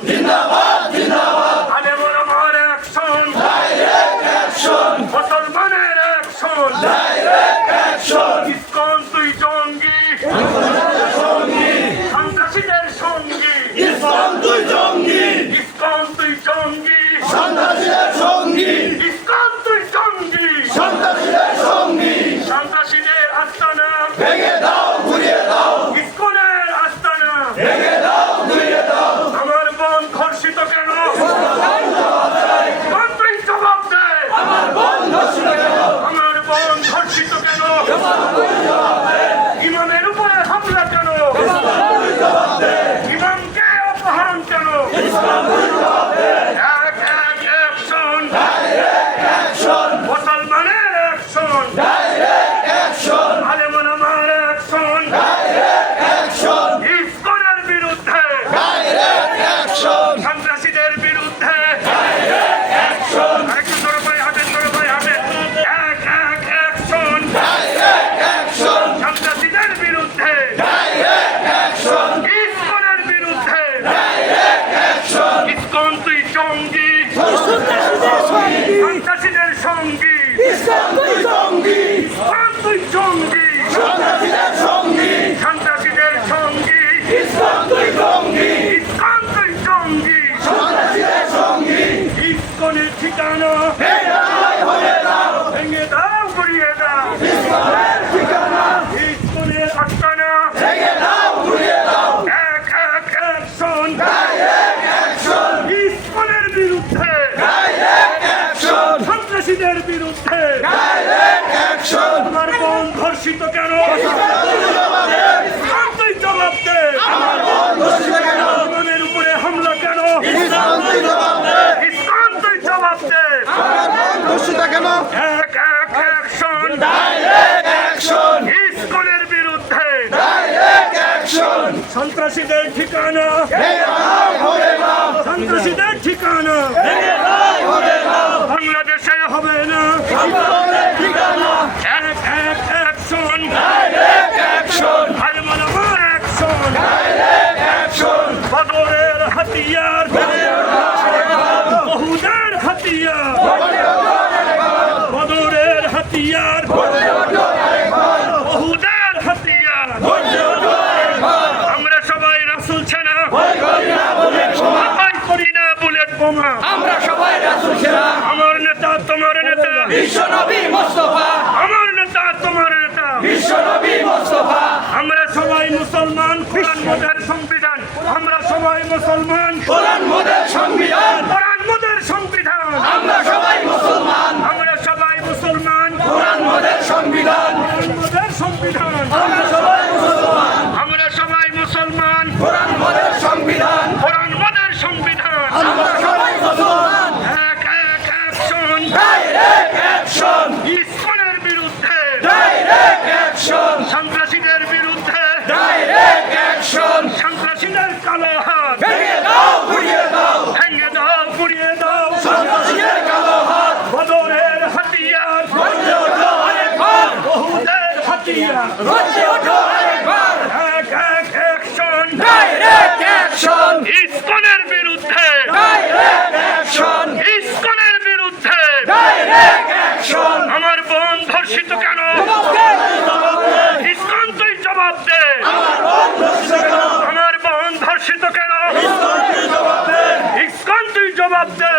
জিন্দাবাদ জিন্দাবাদ আলেমর আমার অ্যাকশন ডাইরেক্ট অ্যাকশন মুসলমানের অ্যাকশন ডাইরেক্ট অ্যাকশন ইসকন তুই জঙ্গি সঙ্গী সন্ত্রাসীদের সঙ্গী ইসলাম তুই জঙ্গি ইসকন তুই জঙ্গি সন্ত্রাসীদের সঙ্গী ইসকন তুই জঙ্গি সন্ত্রাসীদের সঙ্গী সন্ত্রাসীদের আস্তানা ভেঙে দাও ঘুরিয়ে দাও ইসকনের আস্তানা ভেঙে দাও ঘুরিয়ে দাও আমার বোন ধর্ষিত কেন বোন তুই জবাব দে আমার বন্ধ ছিল কেন আমার বোন ধর্ষিত কেন ইমামের উপরে হামলা কেন ইমামকে অপহরণ কেন এক এক অ্যাকশন অ্যাকশন মুসলমানের অ্যাকশন ডাইরেক্ট অ্যাকশন আলেমন আমার অ্যাকশন অ্যাকশন ইসকনের বিরুদ্ধে ডাইরেক্ট অ্যাকশন সন্ত্রাসীদের বিরুদ্ধে অ্যাকশন আরেকটু জোরে ভাই হাতে জোরে ভাই হাতে এক এক অ্যাকশন ডাইরেক্ট অ্যাকশন সন্ত্রাসীদের বিরুদ্ধে ডাইরেক্ট অ্যাকশন ইসকনের বিরুদ্ধে অ্যাকশন ইসকন তুই জঙ্গি সন্ত্রাসীদের সঙ্গী ইসলাম তুই জঙ্গি ইসকন তুই জঙ্গি সন্ত্রাসীদের সঙ্গী সন্ত্রাসীদের সঙ্গী ইসলাম তুই জঙ্গি ইসকন তুই জঙ্গি সন্ত্রাসীদের সঙ্গী ইসকনের ঠিকানা হয়ে দাও ভেঙে দাও ঘুরিয়ে দাও ইসলামের ঠিকানা ইসকনের আস্তানা ভেঙে দাও ঘুরিয়ে দাও এক এক অ্যাকশন ডাইরেক্ট অ্যাকশন ইসকনের বিরুদ্ধে ডাইরেক্ট অ্যাকশন সন্ত্রাসীদের বিরুদ্ধে ডাইরেক্ট অ্যাকশন আমার বোন ধর্ষিত কেন ইসকন তুই জবাব দে আমার বন্ধ ছিল কেন ইমামের উপরে হামলা কেন ইসলাম তুই জবাব দে ইসকন তুই জবাব দে আমার বন্ধ ছিল কেন এক এক অ্যাকশন ডাইরেক্ট অ্যাকশন ইসকনের বিরুদ্ধে ডাইরেক্ট অ্যাকশন সন্ত্রাসীদের ঠিকানা ভেঙে দাও হয়ে দাও সন্ত্রাসীদের ঠিকানা ভেঙে দাও হয়ে দাও বাংলাদেশে হবে না ইসলামের ঠিকানা এক এক অ্যাকশন ডাইরেক্ট অ্যাকশন আলমান আমার অ্যাকশন ডাইরেক্ট অ্যাকশন বদরের হাতিয়ার বহুদের হাতিয়ার বদরের হাতিয়ার বহুদের হাতিয়ার আমরা সবাই রাসূল ছানা করি না বুলেট বোমা আমরা সবাই রাসূল সেনা আমার নেতা তোমার নেতা বিশ্বনবী মুস্তাফা আমার নেতা তোমার নেতা বিশ্বনবী মুস্তাফা আমরা সবাই মুসলমান কোরআন মোদের সংবিধান আমরা সবাই মুসলমান কোরআন মোদের সংবিধান কোরআন মোদের সংবিধান আমরা সবাই মুসলমান আমরা সবাই মুসলমান কোরআন মোদের সংবিধান কোরআন মোদের সংবিধান আমরা সবাই মুসলমান আমরা সবাই মুসলমান কোরআন মোদের সংবিধান কোরআন মোদের সংবিধান আমরা সবাই মুসলমান এক এক অ্যাকশন ডাইরেক্ট অ্যাকশন ইসকনের বিরুদ্ধে ডাইরেক্ট অ্যাকশন সন্ত্রাসীদের বিরুদ্ধে ডাইরেক্ট অ্যাকশন সন্ত্রাসীদের কালো হাত ভেঙে দাও ঘুরিয়ে দাও ভেঙে দাও পুড়িয়ে দাও সন্ত্রাসীদের কালো হাত বদরের হাতিয়ার গর্জে ওঠো আরেকবার বহুদের হাতিয়ার গর্জে ওঠো আরেকবার এক এক অ্যাকশন ডাইরেক্ট অ্যাকশন ইসকনের বিরুদ্ধে ডাইরেক্ট অ্যাকশন ইসকনের বিরুদ্ধে ডাইরেক্ট অ্যাকশন আমার বোন ধর্ষিত কেন ইসকন তুই জবাব দে আমার বন্ধ ছিল কেন আমার বোন ধর্ষিত কেন ইসলাম তুই জবাব দে ইসকন তুই জবাব দে